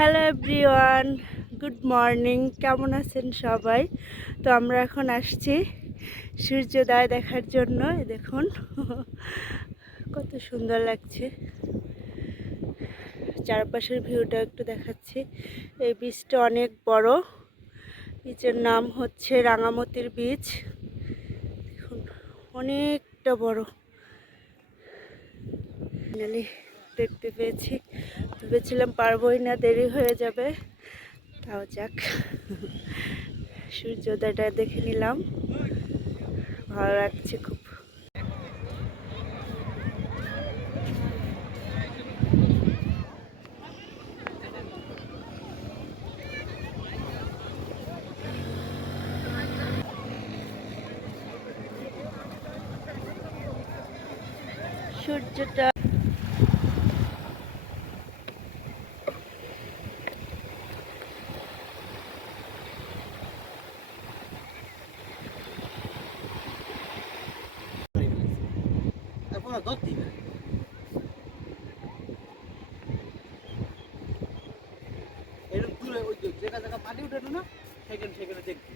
Hello everyone, good morning. কেমন আছেন সবাই? তো আমরা এখন আসছি সূর্যোদয় দেখার জন্য। এই দেখুন কত সুন্দর লাগছে, চারপাশের ভিউটা একটু দেখাচ্ছি। এই বীজটা অনেক বড়, বীজের নাম হচ্ছে রাঙামতির বীজ। দেখুন অনেকটা বড়। ফাইনালি দেখতে পেয়েছি, ভেবেছিলাম পারবই না, দেরি হয়ে যাবে। তাও যাক, সূর্যোদয়টা দেখে নিলাম, ভালো লাগছে খুব। সূর্যটা এরকম দূরে ওই যে জায়গা জায়গা পানি উঠে না, সেখানে দেখবি।